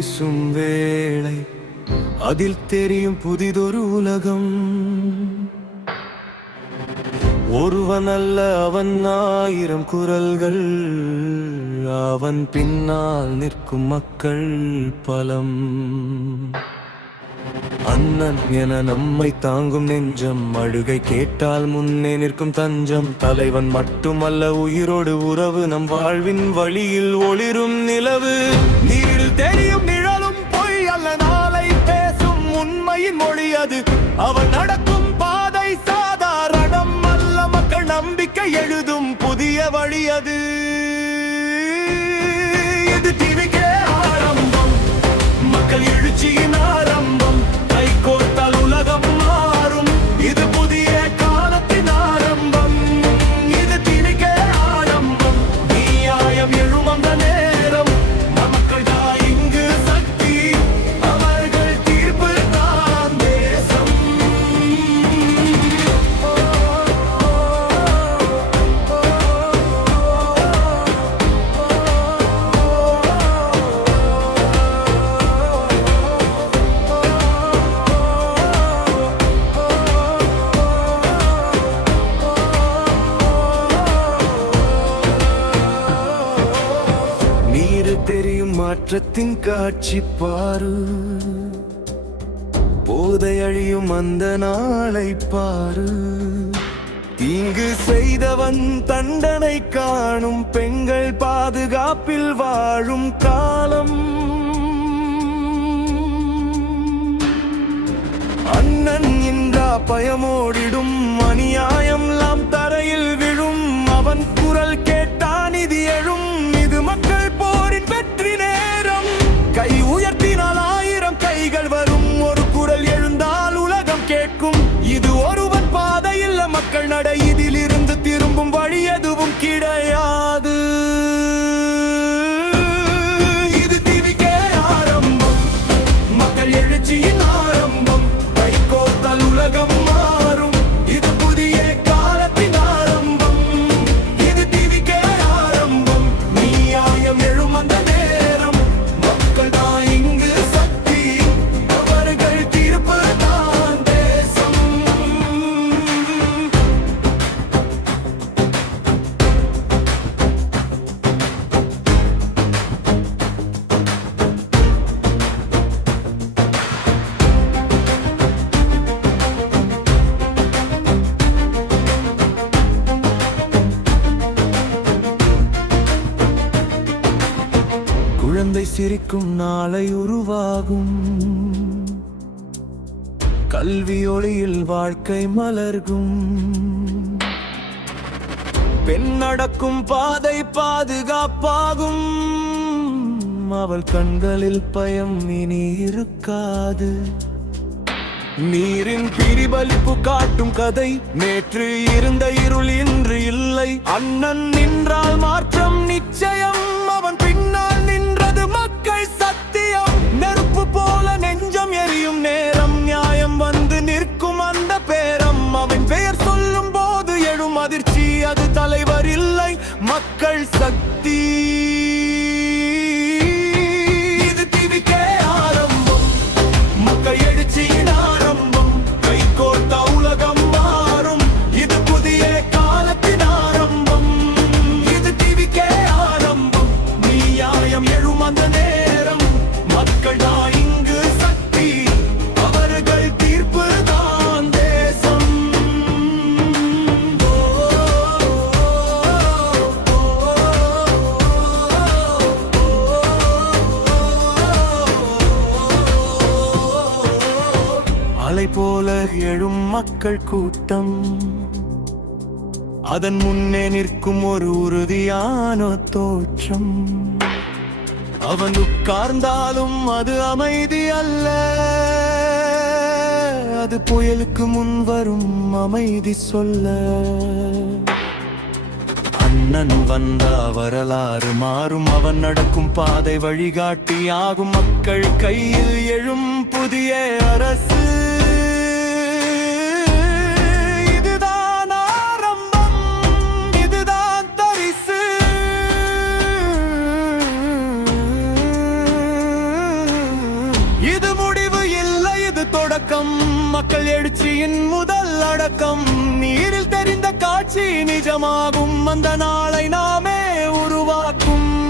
வீசும் வேளை அதில் தெரியும் புதிதொரு உலகம். ஒருவன் அல்ல அவன் ஆயிரம் குரல்கள், அவன் பின்னால் நிற்கும் மக்கள் பலம். அண்ணன் என நம்மை தாங்கும் நெஞ்சம், அழுகை கேட்டால் முன்னே நிற்கும் தஞ்சம். தலைவன் மட்டுமல்ல உயிரோடு உறவு, நம் வாழ்வின் வழியில் ஒளிரும் நிலவு. நீரில் தெரியும் நிழலும் பொய் அல்ல, நாளை பேசும் உண்மையின் மொழி அது. அவன் நடக்கும் பாதை சாதாரணம் அல்ல, மக்கள் நம்பிக்கை எழுதும் புதிய வழி அது. இது டிவிக்கே ஆரம்பம், மக்கள் எழுச்சியின் ஆரம்பம். கை கோர்த்தால் உலகம் மாறும், இது புதிய காலத்தின் ஆரம்பம். இது டிவிக்கே ஆரம்பம், நியாயம் எழும் அந்த நேரம். மக்கள் தான் இங்கு சக்தி, அவர்கள் தீர்ப்பு தான் தேசம். தெரியும் மாற்றத்தின் காட்சி பாரு, போதை அழியும் அந்த நாளை பாரு. தீங்கு செய்தவன் தண்டனை காணும், பெண்கள் பாதுகாப்பில் வாழும் காலம். அண்ணன் என்றா பயமோடிடும், அநியாயம் எல்லாம் தரையில் விழும். அவன் குரல் கேட்டான் இது எழும், இது மக்கள் போரின் வெற்றி நேரம். கை உயர்த்தினால் ஆயிரம் கைகள் வரும், ஒரு குரல் எழுந்தால் உலகம் கேட்கும். இது ஒருவன் பாதை இல்ல, மக்கள் நடை. இதிலிருந்து திரும்பும் வழி எதுவும் கிடையாது. இது டிவிக்கே ஆரம்பம், மக்கள் எழுச்சியின் ஆரம்பம். கை கோர்த்தால் உலகம் மாறும், இது புதிய காலத்தின் ஆரம்பம். இது டிவிக்கே ஆரம்பம், நியாயம் எழும் அந்த நேரம். மக்கள் தான் இங்கு சக்தி, அவர்கள் தீர்ப்பு தான் தேசம். குழந்தை சிரிக்கும் நாளை உருவாகும், கல்வி ஒளியில் வாழ்க்கை மலர்கும். பெண் நடக்கும் பாதை பாதுகாப்பாகும், அவள் கண்களில் பயம் இனி இருக்காது. நீரின் பிரதிபலிப்பு காட்டும் கதை, நேற்று இருந்த இருள் இன்று இல்லை. அண்ணன் நின்றால் மாற்றம் நிச்சயம், அவன் பின்னால் நின்றது மக்கள் சத்தியம். நெருப்பு போல நெஞ்சம் எரியும் நேரம், நியாயம் வந்து நிற்கும் அந்த பேரம். அவன் பெயர் சொல்லும் போது எழும் அதிர்ச்சி, அது தலைவர் இல்லை, மக்கள் சக்தி. இது டிவிக்கே ஆரம்பம், மக்கள் எழுச்சியின் ஆரம்பம். கை கோர்த்தா உலகம் மாறும், இது புதிய காலத்தின் ஆரம்பம். இது டிவிக்கே ஆரம்பம், நியாயம் எழும் அந்த நேரம். மக்கள் தான் இங்கு சக்தி, அவர்கள் தீர்ப்பு தான் தேசம். அலை போல எழும் மக்கள் கூட்டம், அதன் முன்னே நிற்கும் ஒரு உறுதியான தோற்றம். அவன் உட்கார்ந்தாலும் அது அமைதி அல்ல, அது புயலுக்கு முன் வரும் அமைதி சொல்ல. அண்ணன் வந்தா வரலாறு மாறும், அவன் நடக்கும் பாதை வழிகாட்டி ஆகும். மக்கள் கையில் எழும் புதிய அரசு, இதுதான் ஆரம்பம், இதுதான் தரிசு. தொடக்கம், மக்கள் எழுச்சியின் முதல் அடக்கம். நீரில் தெரிந்த காட்சி நிஜமாகும், அந்த நாளை நாமே உருவாக்கும்.